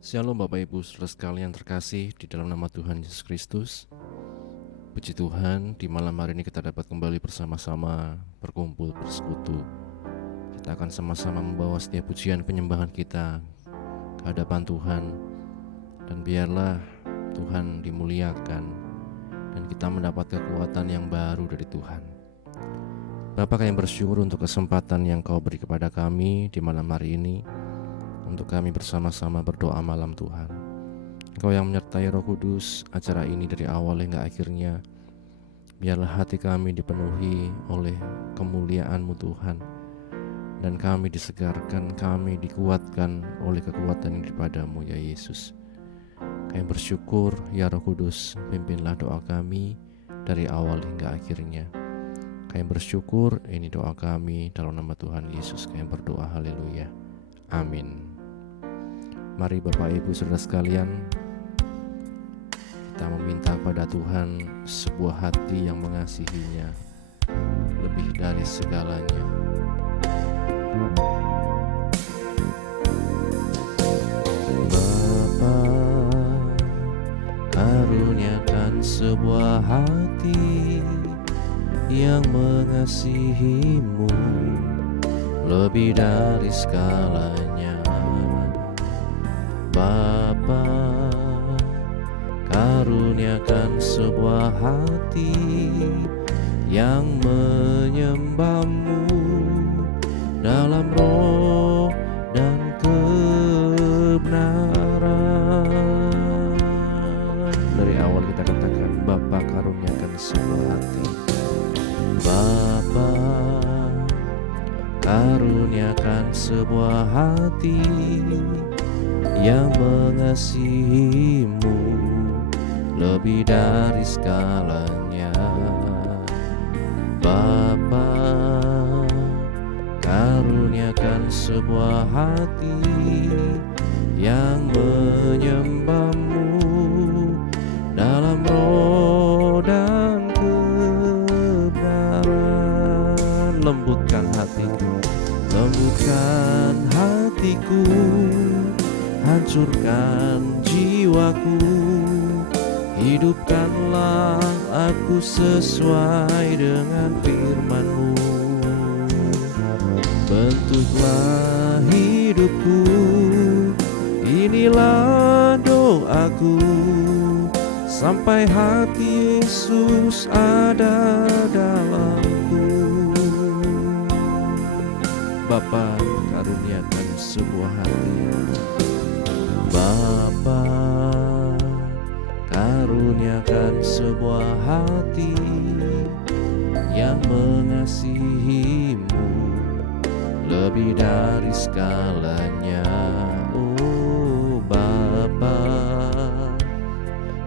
Shalom Bapak Ibu saudara sekalian terkasih di dalam nama Tuhan Yesus Kristus. Puji Tuhan, di malam hari ini kita dapat kembali bersama-sama berkumpul bersekutu. Kita akan sama-sama membawa setiap pujian penyembahan kita ke hadapan Tuhan. Dan biarlah Tuhan dimuliakan dan kita mendapat kekuatan yang baru dari Tuhan. Bapa, kami bersyukur untuk kesempatan yang Kau beri kepada kami di malam hari ini, untuk kami bersama-sama berdoa malam Tuhan. Engkau yang menyertai Roh Kudus acara ini dari awal hingga akhirnya. Biarlah hati kami dipenuhi oleh kemuliaan-Mu Tuhan, dan kami disegarkan, kami dikuatkan oleh kekuatan yang daripada-Mu ya Yesus. Kami bersyukur ya Roh Kudus, pimpinlah doa kami dari awal hingga akhirnya. Kami bersyukur, ini doa kami dalam nama Tuhan Yesus. Kami berdoa, haleluya, amin. Mari Bapak Ibu saudara sekalian, kita meminta kepada Tuhan sebuah hati yang mengasihinya lebih dari segalanya. Bapa, karuniakan sebuah hati yang mengasihi-Mu lebih dari segalanya. Bapa, karuniakan sebuah hati yang menyembah-Mu dalam roh dan kebenaran. Dari awal kita katakan, Bapa karuniakan sebuah hati. Bapa, karuniakan sebuah hati yang mengasihi-Mu lebih dari segalanya. Bapa, karuniakan sebuah hati yang menyembah-Mu dalam roh dan kebenaran. Lembutkan hatiku, lembutkan hatiku, hancurkan jiwaku, hidupkanlah aku sesuai dengan firman-Mu. Bentuklah hidupku, inilah doaku, sampai hati Yesus ada dalamku. Bapa, karuniakan sebuah hati. Bapa, karuniakan sebuah hati yang mengasihi-Mu lebih dari segalanya. Oh Bapa,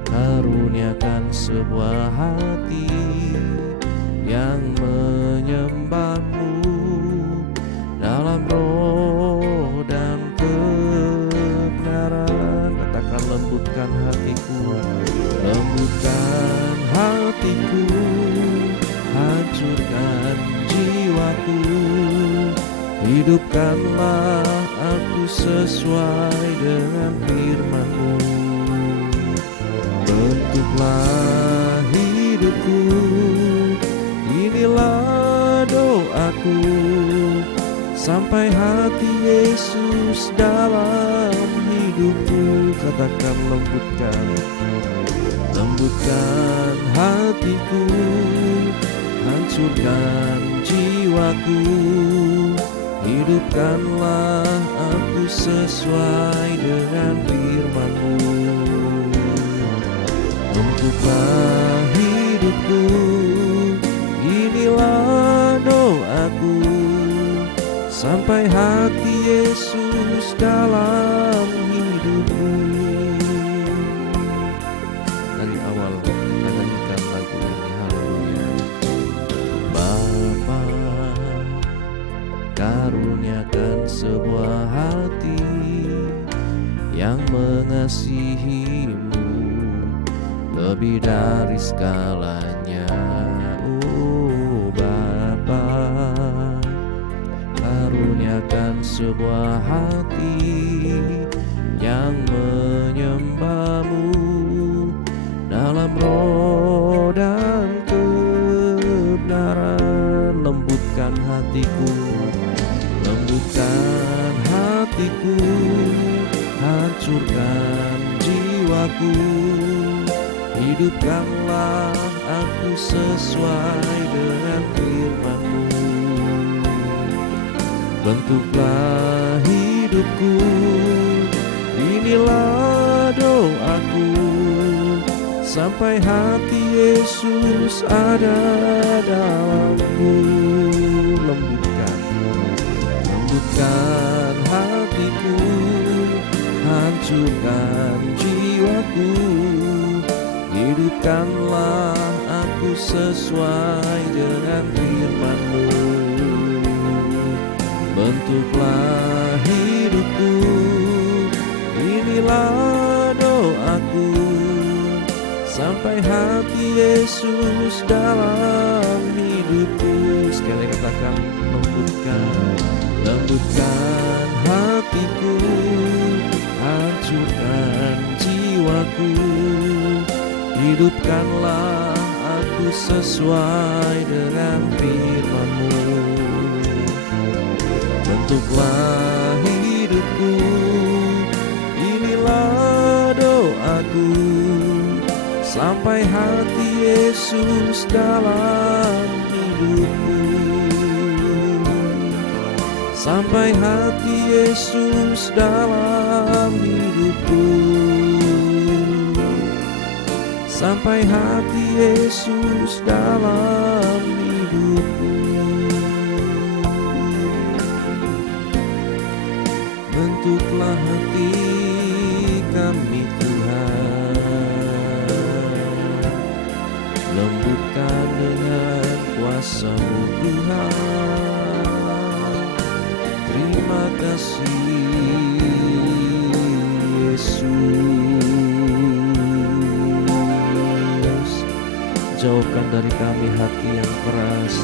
karuniakan sebuah hati yang menyembah-Mu dalam roh dan kebenaran. Katakan, lembutkan hatiku, lembutkan hatiku, hancurkan jiwaku, hidupkanlah aku sesuai dengan firman-Mu. Bentuklah hidupku, inilah doaku, sampai hati Yesus dalam hidupku. Katakan, lembutkan, lembutkan hatiku, hancurkan jiwaku, hidupkanlah aku sesuai dengan firman-Mu. Bentuklah hidupku, inilah doaku, sampai hati Yesus dalam hidupku. Dari awal kita nyanyikan lagu ini, haleluya. Bapa, karuniakan sebuah hati yang mengasihi-Mu lebih dari segalanya. Oh Bapa, karuniakan sebuah hati yang hatiku, hancurkan jiwaku. Hidupkanlah aku sesuai dengan firman-Mu. Bentuklah hidupku, inilah doaku, sampai hati Yesus ada dalamku. Lembutkan hatiku, hancurkan jiwaku. Hidupkanlah aku sesuai dengan firman-Mu. Bentuklah hidupku, inilah doaku, sampai hati Yesus dalam hidupku. Sekali katakan, lembutkan hatiku, hancurkan jiwaku. Hidupkanlah aku sesuai dengan firman-Mu. Bentuklah hidupku, inilah doaku, sampai hati Yesus dalam hidupku. Sampai hati Yesus dalam hidupku. Sampai hati Yesus dalam hidupku. Bentuklah hati kami Tuhan, lembutkan dengan kuasa-Mu Tuhan. Terima kasih Yesus. Jauhkan dari kami hati yang keras,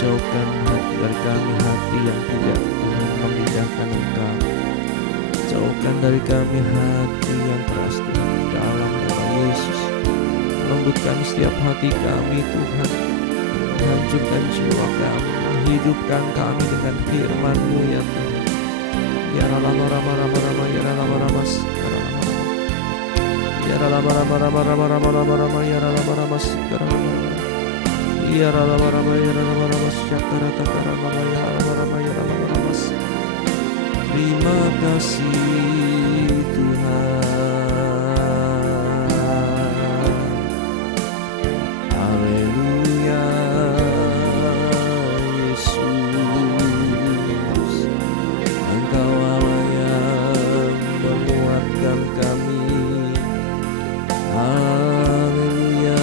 jauhkan dari kami hati yang tidak memindahkan Engkau. Jauhkan dari kami hati yang keras Tuhan, dalam nama Yesus. Lembutkan setiap hati kami Tuhan, hancurkan jiwa kami, hidupkan kami dengan firman-Mu ya Tuhan. Ya rama rama rama rama ya rama rama ya rama rama rama rama rama rama rama ya rama rama ya rama rama ya rama rama syakara takara rama ya rama rama ya rama rama. Terima kasih Tuhan. Haleluya Yesus, Engkau Allah yang menguatkan kami. Haleluya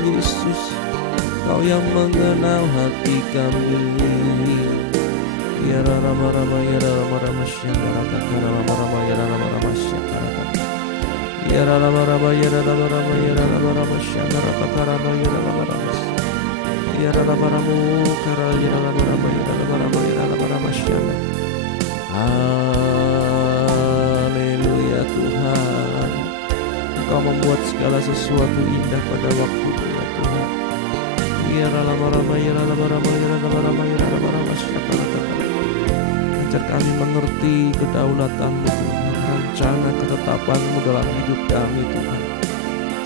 Yesus, Kau yang mengenal hati kami. Ya rama rama ya rama rama syakara takara rama rama ya rama rama syakara takara. Ya rama rama ya rama rama ya rama rama syakara takara ya rama rama. Ya rama rama kara ya rama rama ya rama rama ya rama rama syakara. Haleluya Tuhan, Engkau membuat segala sesuatu indah pada waktunya ya Tuhan. Ya rama rama ya rama rama ya rama rama ya rama rama syakara takara. Ajar kami mengerti kedaulatan-Mu Tuhan, rencana ketetapan-Mu dalam hidup kami Tuhan,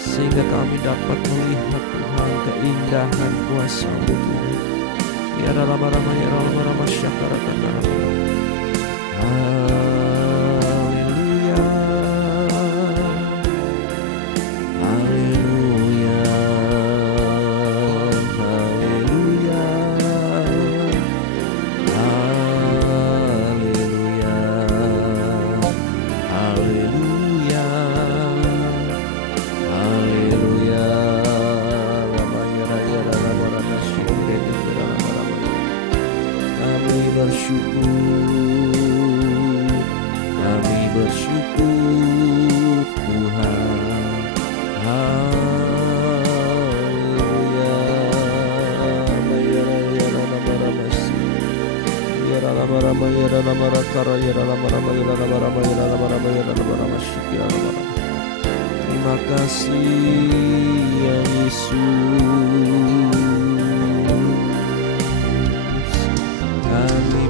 sehingga kami dapat melihat Tuhan keindahan kuasa-Mu Tuhan. Ya rama rama ya rama rama syakara takara. Haleluya, haleluya, haleluya, haleluya, haleluya, haleluya. Ramaya raya rama rama syukre rama rama. Kami bersyukur Tuhan. Haleluya. Ya rama rama ya rama rama ya rama rakara ya rama rama ya rama rama ya rama rama ya rama rama syukur rama rama. Terima kasih ya Yesus.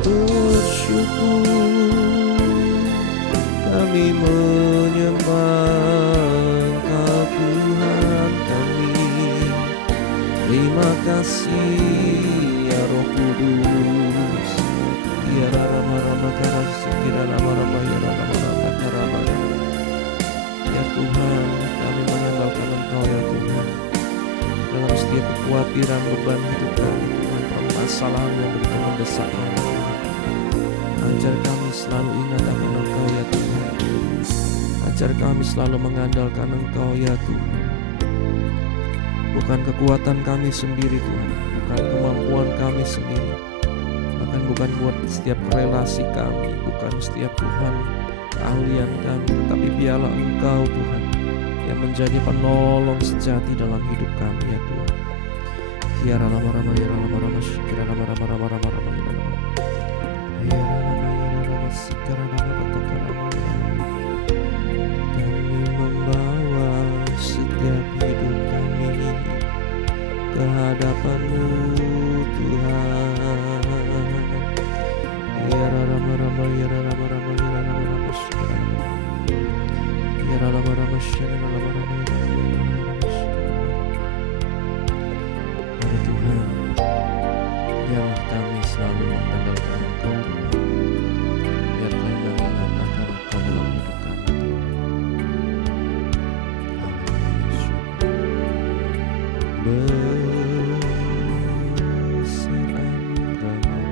bersyukur, kami menyembah Engkau Tuhan kami. Terima kasih ya Roh Kudus. Ya Rama Karasi Kira Rama Ya Rama Karama. Ya Tuhan, kami mengandalkan Engkau ya Tuhan. Dalam setiap kekhawatiran beban hidup kami Tuhan, permasalahan yang begitu mendesak ini Tuhan, ajar kami selalu ingat akan Engkau ya Tuhan. Ajar kami selalu mengandalkan Engkau ya Tuhan. Bukan kekuatan kami sendiri Tuhan, bukan kemampuan kami sendiri, bahkan bukan buat setiap relasi kami, bukan setiap Tuhan keahlian kami, tetapi biarlah Engkau Tuhan yang menjadi penolong sejati dalam hidup kami ya Tuhan. Ya Rama Ya Rama Shikira Rama Ya Rama Ya Rama Sikara Rama kami membawa setiap hidup kami ke hadapan-Mu Tuhan. Ya Rama Ya Rama Shikira Ya Rama Shikira Hari Tuhan, biarlah kami selalu mengandalkan Engkau Tuhan. Biar kami mengingat akan Engkau dalam hidup kami. Besar anugerah-Mu,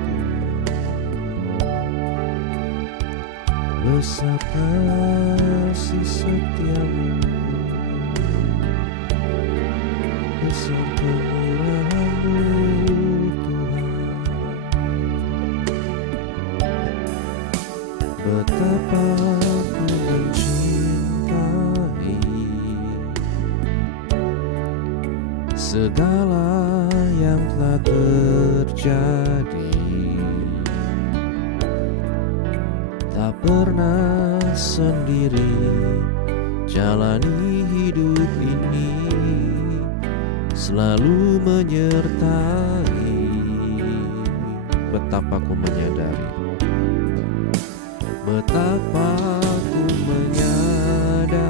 besar kasih setia-Mu, besar kemurahan-Mu Tuhan. Betapa ku mencintai segala yang telah terjadi. Tak pernah sendiri jalani hidup ini, selalu menyertai. Betapa ku menyadari, betapa ku menyadari,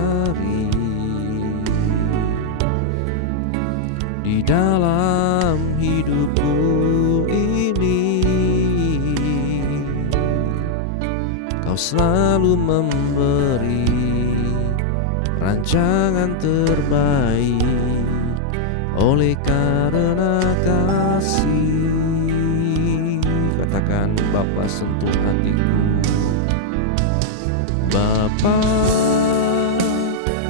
di dalam hidupku ini Kau selalu memberi rancangan terbaik. Oleh karena kasih, katakan Bapa sentuh hatiku. Bapa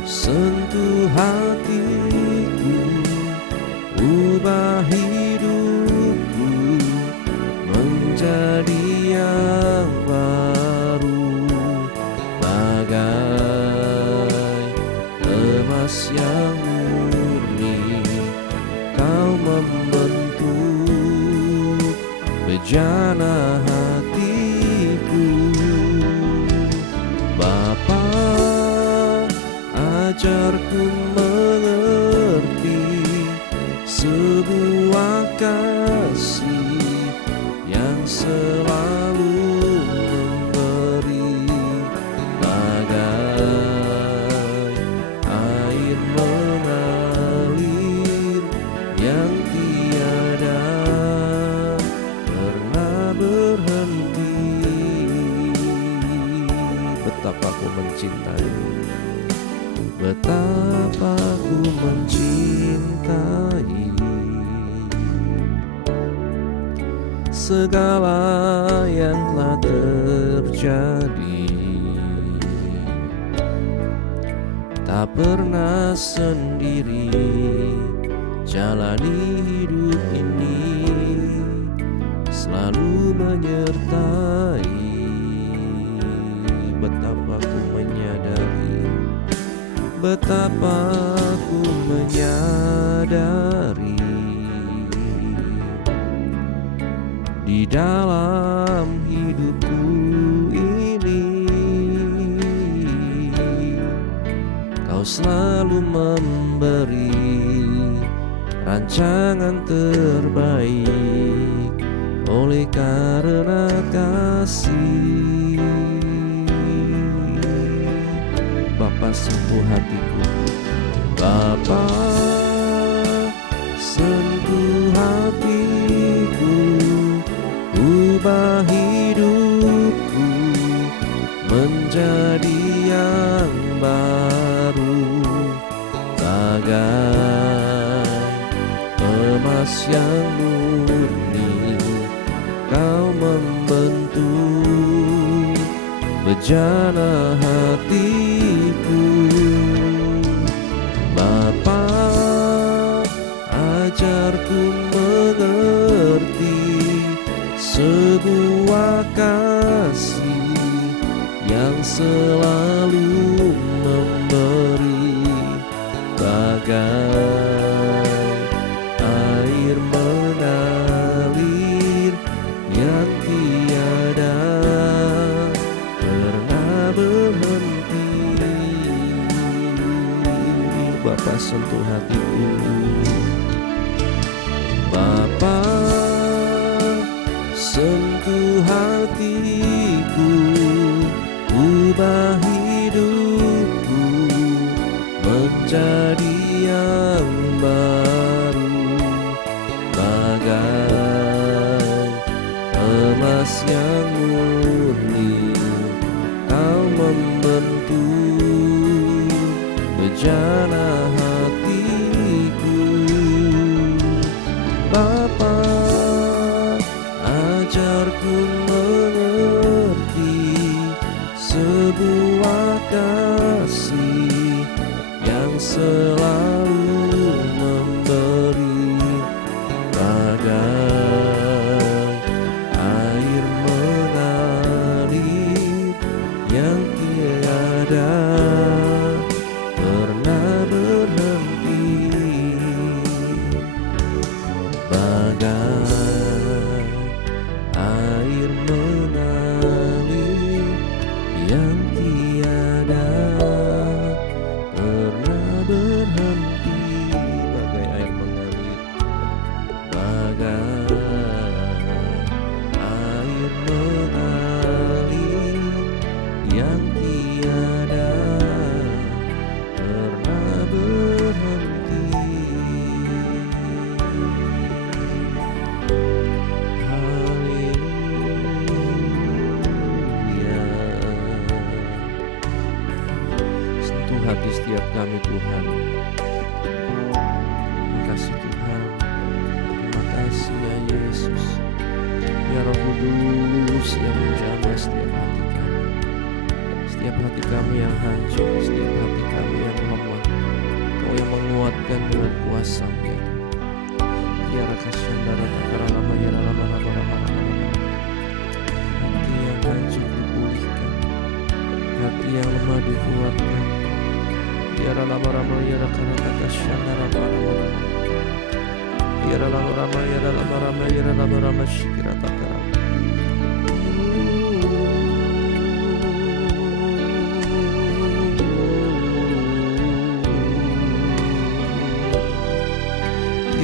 sentuh hatiku, ubah hidupku menjadi yang baru, bagai emas yang murni. Kau membentuk bejana hatiku. Bapa, ajarku mengerti sebuah kasih yang selalu memberi, bagai air mengalir yang tiada pernah berhenti. Betapa ku mencintaimu, betapa ku mencintai segala yang telah terjadi. Tak pernah sendiri jalani hidup ini, selalu menyertai. Betapa ku menyadari, betapa ku menyadari, di dalam hidupku ini Kau selalu memberi rancangan terbaik. oleh karena kasih. Bapa sentuh hatiku, Bapa sentuh hatiku, ubah hidupku menjadi yang baru, bagai emas yang murni. Kau membentuk bejana hatiku. Bapa, ajarku mengerti sebuah kasih yang selalu memberi, bagai air mengalir yang tiada pernah berhenti. Bapa sentuh hatiku, Bapa sentuh hatiku, ubah hidupku menjadi yang baru, bagai emas yang murni. Kau membentuk bejana hatiku. Bapa, ajarku mengerti sebuah kasih yang selalu memberi, bagai air mengalir yang tiada pernah berhenti, bagai air mengalir yang tiada pernah berhenti, bagai air mengalir, bagai air mengalir yang tiada pernah berhenti. Sentuh hati setiap kami Tuhan. Terima kasih Tuhan, terima kasih ya Yesus, ya Roh Kudus yang menjaga setiap hati kami, setiap hati kami yang hancur, setiap hati kami yang lemah. Kau yang menguatkan dengan kuasa-Mu ya Tuhan. Ya Rakashandara Takaralama ya Rama Rama Rama Rama. Hati yang hancur dipulihkan, hati yang lemah dikuatkan. Ya Rama Rama ya Rakashandara Rama Rama. Ya Rama Rama ya Rama Rama ya Rama Rama Shikira Takara.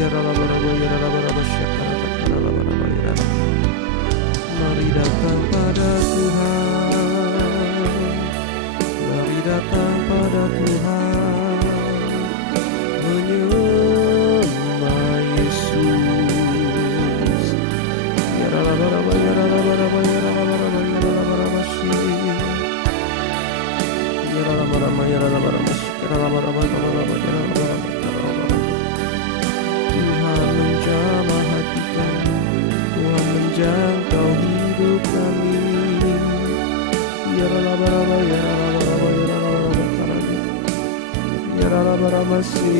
Ya Rama Rama ya Rama Rama Shikira Takara Rama Rama ya Rama. Mari datang pada Tuhan, mari datang pada Tuhan, menyembah Yesus. Ya Rama Rama ya Rama Rama ya Rama Rama ya Rama Rama Shikira. Ya Rama Rama ya Rama Rama Shikira Rama Rama Rama Rama ya Rama Rama. Tuhan menjamah hati kami, Tuhan menjangkau hidup kami. Ya Rama Rama ya Rama Rama ya Rama Rama Karani. Ya Rama Rama ya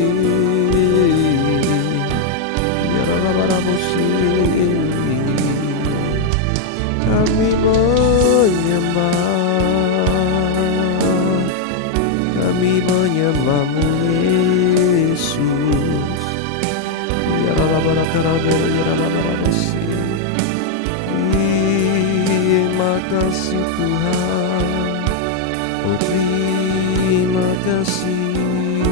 Rama Rama kami menyembah-Mu Yesus. Ya Rama Rama ya Rama Rama. Terima kasih Tuhan, oh terima kasih,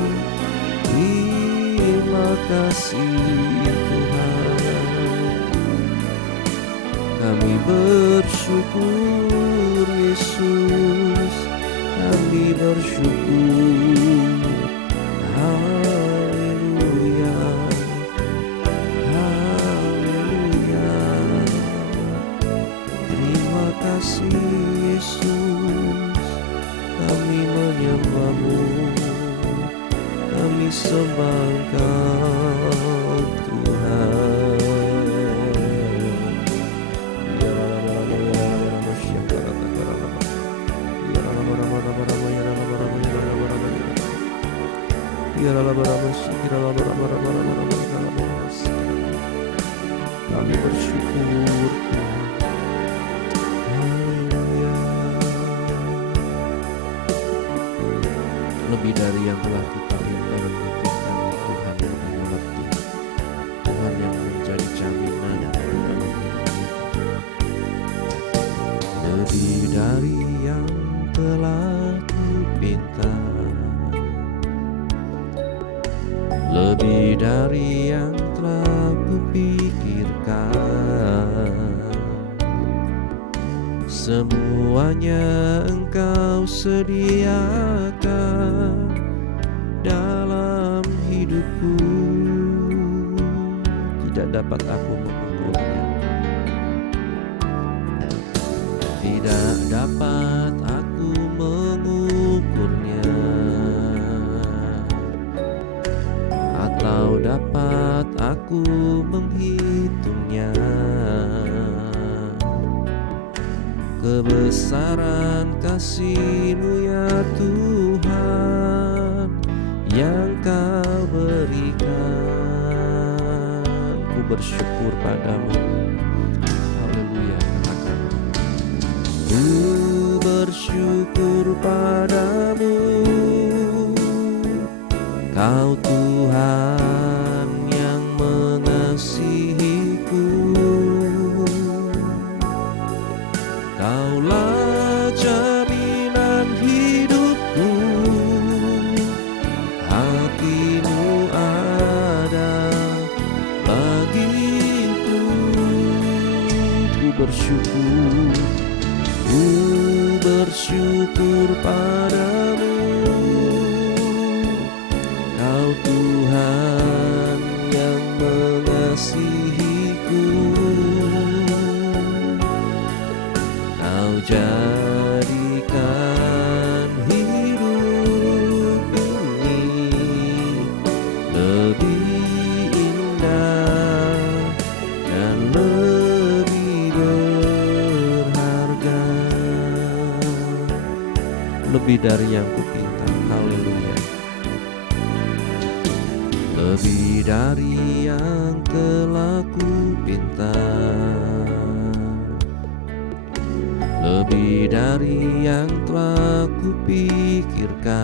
terima kasih Tuhan. Kami bersyukur Yesus, kami bersyukur. Haleluya, haleluya. Terima kasih Yesus, kami menyembah-Mu, kami sembah Engkau Tuhan. Kami bersyukur Tuhan. Haleluya. Lebih dari yang telah kita minta dan pikirkan, Tuhan yang lebih mengerti, Tuhan yang menjadi jaminan dalam hidup kita. Lebih dari yang telah kupinta, lebih dari yang telah kupikirkan, semuanya Engkau sediakan dalam hidupku. Tidak dapat aku mengukurnya, tidak dapat aku mengukurnya, atau dapat aku menghitungnya. Kebesaran kasih-Mu ya Tuhan yang Kau berikan. Ku bersyukur padamu. Haleluya, katakan. Ku bersyukur padamu, Kau Tuhan yang mengasihiku. Kaulah jaminan hidupku, hati-Mu ada bagiku. Ku bersyukur, ku bersyukur padamu, Kau Tuhan yang mengasihiku. Kau jadikan hidup ini lebih indah dan lebih berharga, lebih dari yang kupinta. Haleluya. Lebih dari yang telah kupinta, lebih dari yang telah kupikirkan,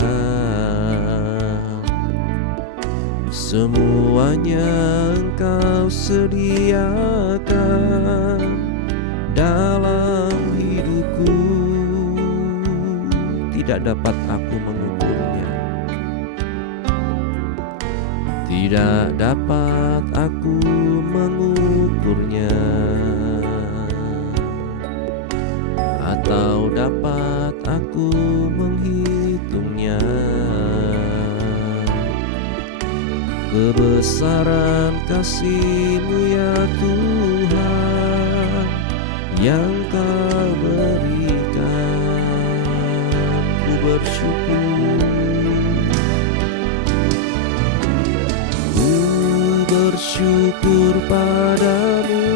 semuanya Engkau sediakan dalam hidupku. Tidak dapat aku mengukurnya, tidak dapat aku mengukurnya, atau dapat aku menghitungnya. Kebesaran kasih-Mu ya Tuhan yang Kau berikan. Ku bersyukur, ku bersyukur padamu,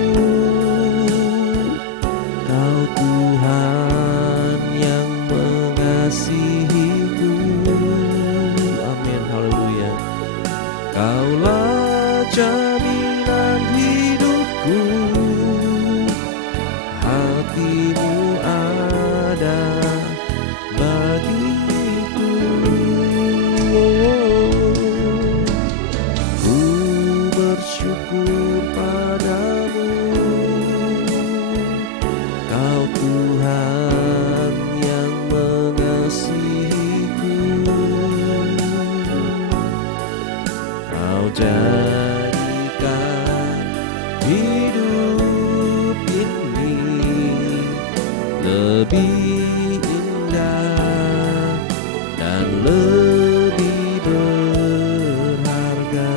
Kau Tuhan yang mengasihiku. Amin, haleluya. Kaulah jaminan hidupku, hati-Mu ada bagiku. Ku bersyukur padamu, Kau Tuhan yang mengasihiku. Kau jadikan hidup ini lebih indah dan lebih berharga.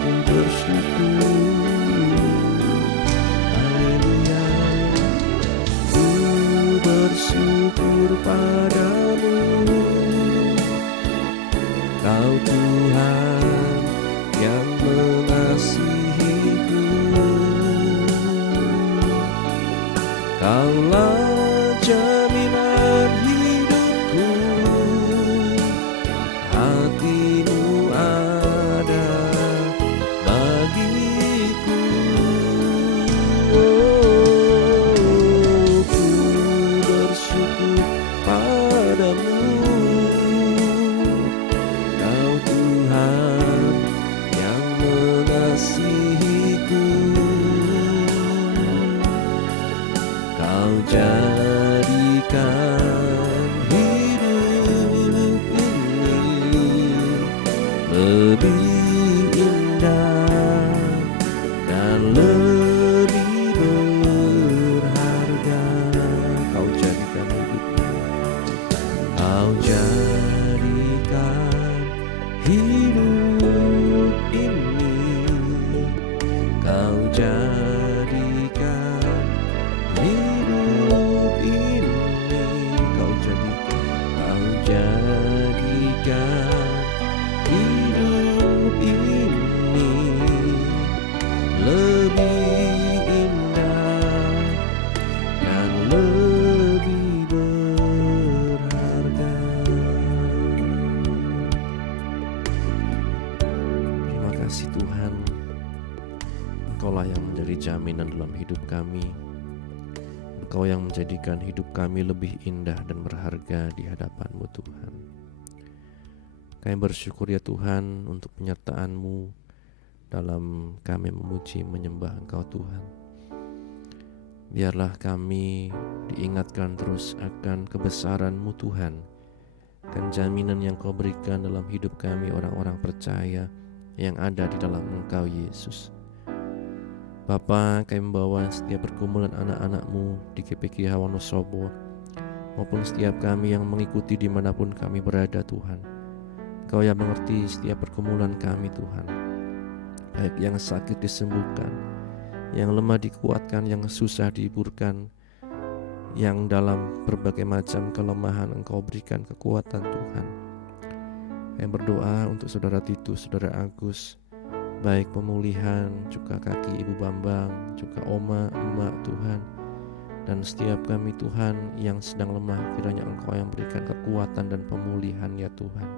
Ku bersyukur, haleluya, ku bersyukur padamu, Kau Tuhan yang mengasihiku. Kaulah jaminan hidupku, hati-Mu ada bagiku. Oh, ku bersyukur padamu, Kau Tuhan yang mengasihiku. Kau jadikan hidup ini lebih indah dan lebih berharga. Kau jadikan hidupku, Kau jadikan hidup ini, Kau jadikan hidup ini, Kau jadikan hidup ini lebih indah dan lebih berharga. Terima kasih Tuhan, Engkaulah yang menjadi jaminan dalam hidup kami. Engkau yang menjadikan hidup kami lebih indah dan berharga di hadapan-Mu Tuhan. Kami bersyukur ya Tuhan untuk penyertaan-Mu dalam kami memuji menyembah Engkau Tuhan. Biarlah kami diingatkan terus akan kebesaran-Mu Tuhan, dan jaminan yang Kau berikan dalam hidup kami orang-orang percaya yang ada di dalam Engkau Yesus. Bapa, kami membawa setiap pergumulan anak-anak-Mu di GPK Wonosobo, maupun setiap kami yang mengikuti dimanapun kami berada Tuhan. Kau yang mengerti setiap pergumulan kami Tuhan, baik yang sakit disembuhkan, yang lemah dikuatkan, yang susah dihiburkan, yang dalam berbagai macam kelemahan Engkau berikan kekuatan Tuhan. Kami berdoa untuk Saudara Titus, Saudara Agus, baik pemulihan, juga kaki Ibu Bambang, juga Oma, Emak Tuhan, dan setiap kami Tuhan yang sedang lemah, kiranya Engkau yang berikan kekuatan dan pemulihan ya Tuhan.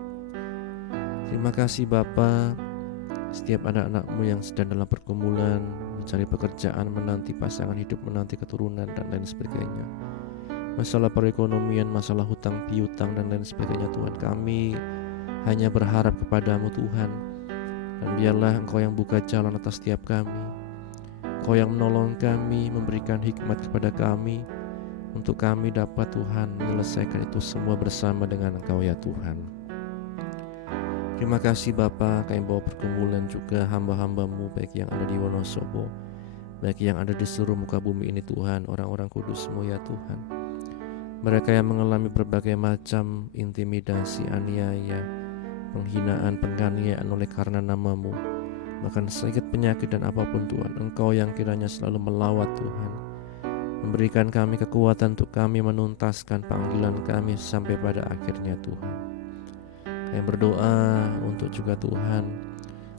Terima kasih Bapa, setiap anak-anak-Mu yang sedang dalam pergumulan, mencari pekerjaan, menanti pasangan hidup, menanti keturunan dan lain sebagainya, masalah perekonomian, masalah hutang piutang dan lain sebagainya Tuhan, kami hanya berharap kepada-Mu Tuhan. Dan biarlah Engkau yang buka jalan atas setiap kami, Engkau yang menolong kami, memberikan hikmat kepada kami, untuk kami dapat Tuhan menyelesaikan itu semua bersama dengan Engkau ya Tuhan. Terima kasih Bapa, kami bawa pergumulan juga hamba-hamba-Mu, baik yang ada di Wonosobo, baik yang ada di seluruh muka bumi ini Tuhan, orang-orang kudus-Mu ya Tuhan. Mereka yang mengalami berbagai macam intimidasi, aniaya, penghinaan, penganiayaan oleh karena nama-Mu, bahkan sakit, penyakit dan apapun Tuhan, Engkau yang kiranya selalu melawat Tuhan, memberikan kami kekuatan untuk kami menuntaskan panggilan kami sampai pada akhirnya Tuhan. Kami berdoa untuk juga Tuhan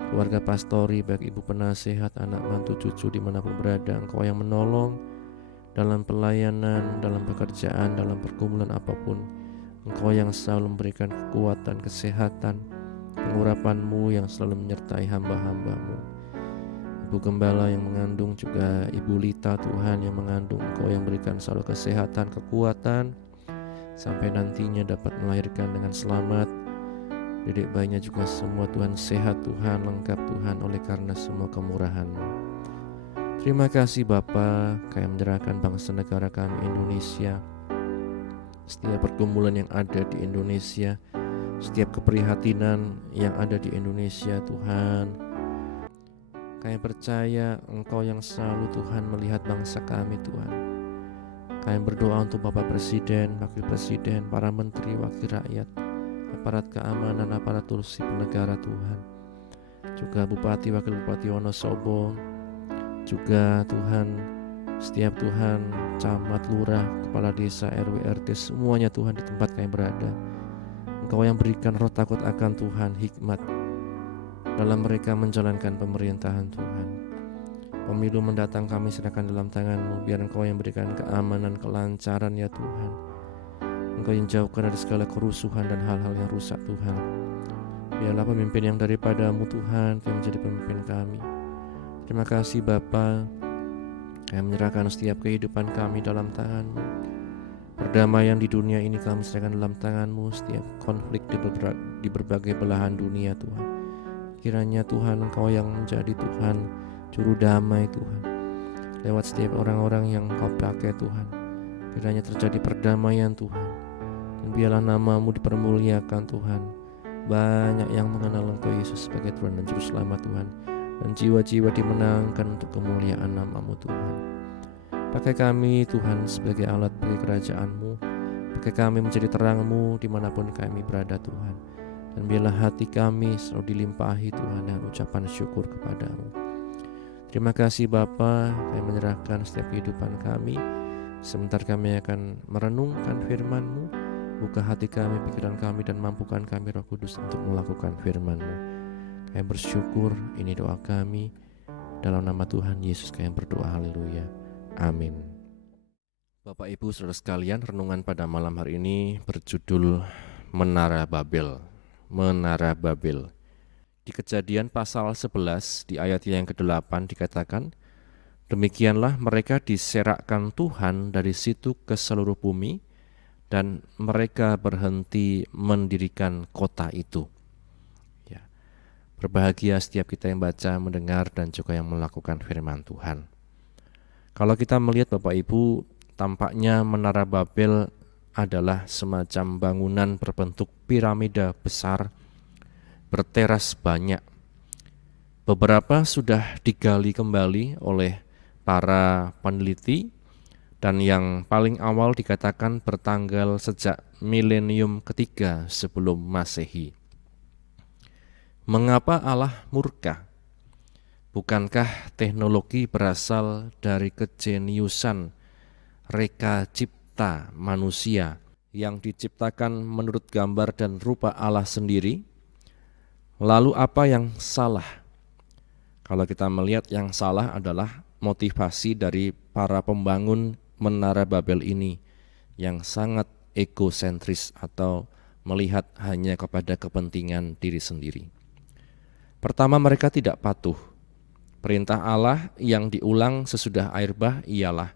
keluarga pastori, baik ibu penasehat, anak mantu cucu dimanapun berada, Engkau yang menolong dalam pelayanan, dalam pekerjaan, dalam pergumulan apapun. Engkau yang selalu memberikan kekuatan, kesehatan, pengurapan-Mu yang selalu menyertai hamba-hamba-Mu. Ibu Gembala yang mengandung, juga Ibu Lita Tuhan yang mengandung, Engkau yang berikan selalu kesehatan, kekuatan, sampai nantinya dapat melahirkan dengan selamat. Dedek bayinya juga semua Tuhan sehat Tuhan, lengkap Tuhan oleh karena semua kemurahan-Mu. Terima kasih Bapa, kami menyerahkan bangsa negara kami Indonesia, setiap pergumulan yang ada di Indonesia, setiap keprihatinan yang ada di Indonesia Tuhan. Kami percaya Engkau yang selalu Tuhan melihat bangsa kami Tuhan. Kami berdoa untuk Bapak Presiden, Wakil Presiden, para menteri, wakil rakyat, aparat keamanan, aparatur sipil negara Tuhan. Juga Bupati, Wakil Bupati Wonosobo, juga Tuhan setiap Tuhan camat, lurah, kepala desa, RW, RT, semuanya Tuhan di tempat kami berada. Engkau yang berikan roh takut akan Tuhan, hikmat dalam mereka menjalankan pemerintahan Tuhan. Pemilu mendatang kami serahkan dalam tangan-Mu, biar Engkau yang berikan keamanan, kelancaran ya Tuhan. Engkau yang jauhkan dari segala kerusuhan dan hal-hal yang rusak Tuhan. Biarlah pemimpin yang daripada-Mu Tuhan yang menjadi pemimpin kami. Terima kasih Bapa, kami menyerahkan setiap kehidupan kami dalam tangan-Mu. Perdamaian di dunia ini kami serahkan dalam tangan-Mu. Setiap konflik di berbagai belahan dunia Tuhan, kiranya Tuhan Engkau yang menjadi Tuhan juru damai Tuhan, lewat setiap orang-orang yang Engkau pakai Tuhan. Kiranya terjadi perdamaian Tuhan, dan biarlah nama-Mu dipermuliakan Tuhan. Banyak yang mengenal Engkau Yesus sebagai Tuhan dan Juru Selamat Tuhan, dan jiwa-jiwa dimenangkan untuk kemuliaan nama-Mu Tuhan. Pakai kami Tuhan sebagai alat bagi kerajaan-Mu. Pakai kami menjadi terang-Mu dimanapun kami berada Tuhan. Dan biarlah hati kami selalu dilimpahi Tuhan dengan ucapan syukur kepada-Mu. Terima kasih Bapa, kami menyerahkan setiap kehidupan kami. Sebentar kami akan merenungkan firman-Mu. Buka hati kami, pikiran kami, dan mampukan kami Roh Kudus untuk melakukan firman-Mu. Kami bersyukur, ini doa kami. Dalam nama Tuhan Yesus kami berdoa, haleluya, amin. Bapak Ibu Saudara sekalian, renungan pada malam hari ini berjudul Menara Babel. Menara Babel. Di Kejadian pasal 11 di ayat yang ke-8 dikatakan, demikianlah mereka diserakkan Tuhan dari situ ke seluruh bumi, dan mereka berhenti mendirikan kota itu. Ya. Berbahagia setiap kita yang baca, mendengar, dan juga yang melakukan firman Tuhan. Kalau kita melihat Bapak Ibu, tampaknya Menara Babel adalah semacam bangunan berbentuk piramida besar, berteras banyak. Beberapa sudah digali kembali oleh para peneliti, dan yang paling awal dikatakan bertanggal sejak milenium ketiga sebelum Masehi. Mengapa Allah murka? Bukankah teknologi berasal dari kejeniusan reka cipta manusia yang diciptakan menurut gambar dan rupa Allah sendiri? Lalu apa yang salah? Kalau kita melihat yang salah adalah motivasi dari para pembangun Menara Babel ini yang sangat egosentris atau melihat hanya kepada kepentingan diri sendiri. Pertama, mereka tidak patuh. Perintah Allah yang diulang sesudah air bah ialah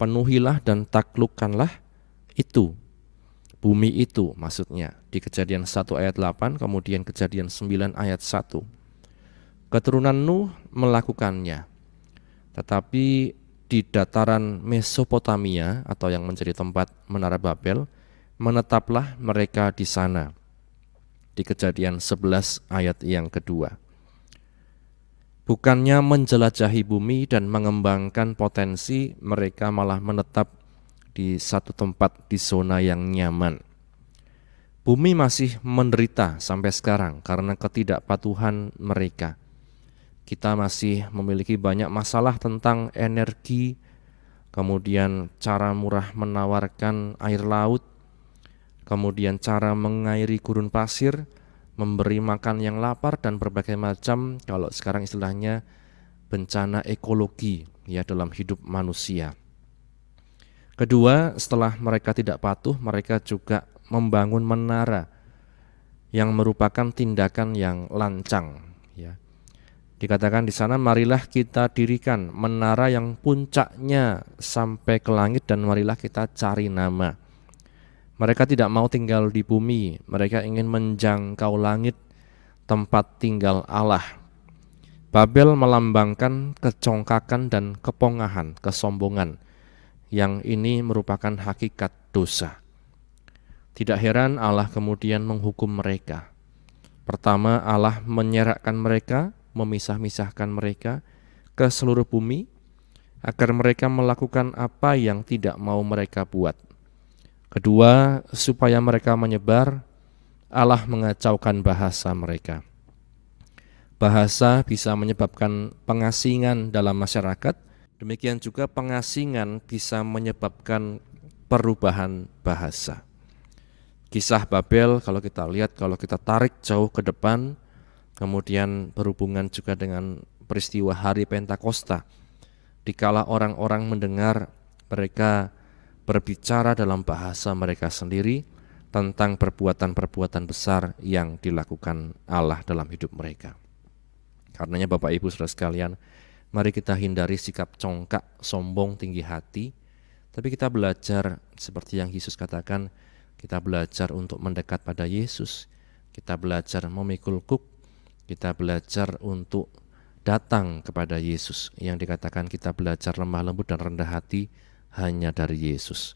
penuhilah dan taklukkanlah itu. Bumi itu maksudnya di Kejadian 1 ayat 8, kemudian Kejadian 9 ayat 1. Keturunan Nuh melakukannya, tetapi di dataran Mesopotamia atau yang menjadi tempat Menara Babel, menetaplah mereka di sana. Di Kejadian 11 ayat yang kedua. Bukannya menjelajahi bumi dan mengembangkan potensi, mereka malah menetap di satu tempat di zona yang nyaman. Bumi masih menderita sampai sekarang karena ketidakpatuhan mereka. Kita masih memiliki banyak masalah tentang energi, kemudian cara murah menawarkan air laut, kemudian cara mengairi gurun pasir, memberi makan yang lapar, dan berbagai macam, kalau sekarang istilahnya bencana ekologi ya dalam hidup manusia. Kedua, setelah mereka tidak patuh, mereka juga membangun menara yang merupakan tindakan yang lancang. Ya. Dikatakan di sana, marilah kita dirikan menara yang puncaknya sampai ke langit dan marilah kita cari nama. Mereka tidak mau tinggal di bumi, mereka ingin menjangkau langit, tempat tinggal Allah. Babel melambangkan kecongkakan dan kepongahan, kesombongan. Yang ini merupakan hakikat dosa. Tidak heran Allah kemudian menghukum mereka. Pertama, Allah menyerakkan mereka, memisah-misahkan mereka ke seluruh bumi. agar mereka melakukan apa yang tidak mau mereka buat. Kedua, supaya mereka menyebar, Allah mengacaukan bahasa mereka. Bahasa bisa menyebabkan pengasingan dalam masyarakat, demikian juga pengasingan bisa menyebabkan perubahan bahasa. Kisah Babel kalau kita lihat, kalau kita tarik jauh ke depan, kemudian berhubungan juga dengan peristiwa hari Pentakosta, dikala orang-orang mendengar mereka berbicara dalam bahasa mereka sendiri tentang perbuatan-perbuatan besar yang dilakukan Allah dalam hidup mereka. Karenanya Bapak Ibu Saudara sekalian, mari kita hindari sikap congkak, sombong, tinggi hati, tapi kita belajar seperti yang Yesus katakan, kita belajar untuk mendekat pada Yesus, kita belajar memikul kuk, kita belajar untuk datang kepada Yesus, yang dikatakan kita belajar lemah lembut dan rendah hati hanya dari Yesus.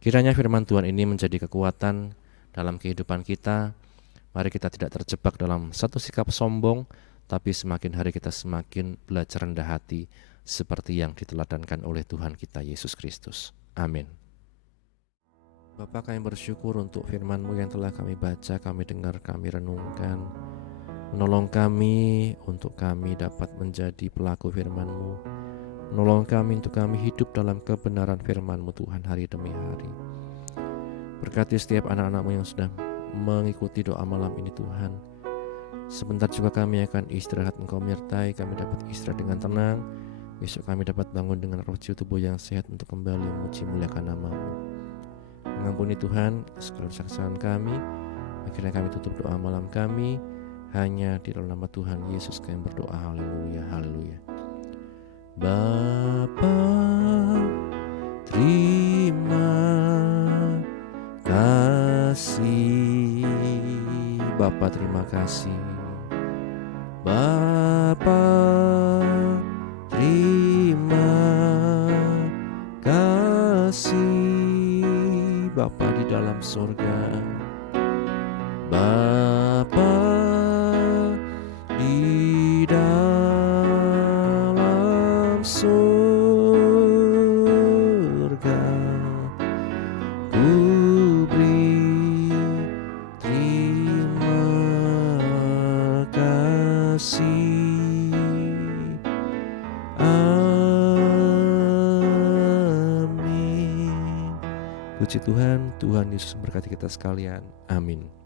Kiranya firman Tuhan ini menjadi kekuatan dalam kehidupan kita. Mari kita tidak terjebak dalam satu sikap sombong, tapi semakin hari kita semakin belajar rendah hati seperti yang diteladankan oleh Tuhan kita Yesus Kristus. Amin. Bapa, kami bersyukur untuk firman-Mu yang telah kami baca, kami dengar, kami renungkan. Menolong kami untuk kami dapat menjadi pelaku firman-Mu. Menolong kami untuk kami hidup dalam kebenaran firman-Mu Tuhan hari demi hari. Berkati setiap anak-anak-Mu yang sudah mengikuti doa malam ini Tuhan. Sebentar juga kami akan istirahat, Engkau menyertai kami dapat istirahat dengan tenang. Besok kami dapat bangun dengan roh jiwa tubuh yang sehat untuk kembali memuji muliakan nama-Mu. Mengampuni Tuhan segala kesalahan kami. Akhirnya kami tutup doa malam kami hanya di dalam nama Tuhan Yesus kami berdoa. Haleluya, haleluya. Bapa, terima kasih. Bapa, terima kasih. Bapa, terima kasih. Bapa di dalam surga, Bapa di dalam surga, ku beri terima kasih. Amin. Puji Tuhan, Tuhan Yesus memberkati kita sekalian. Amin.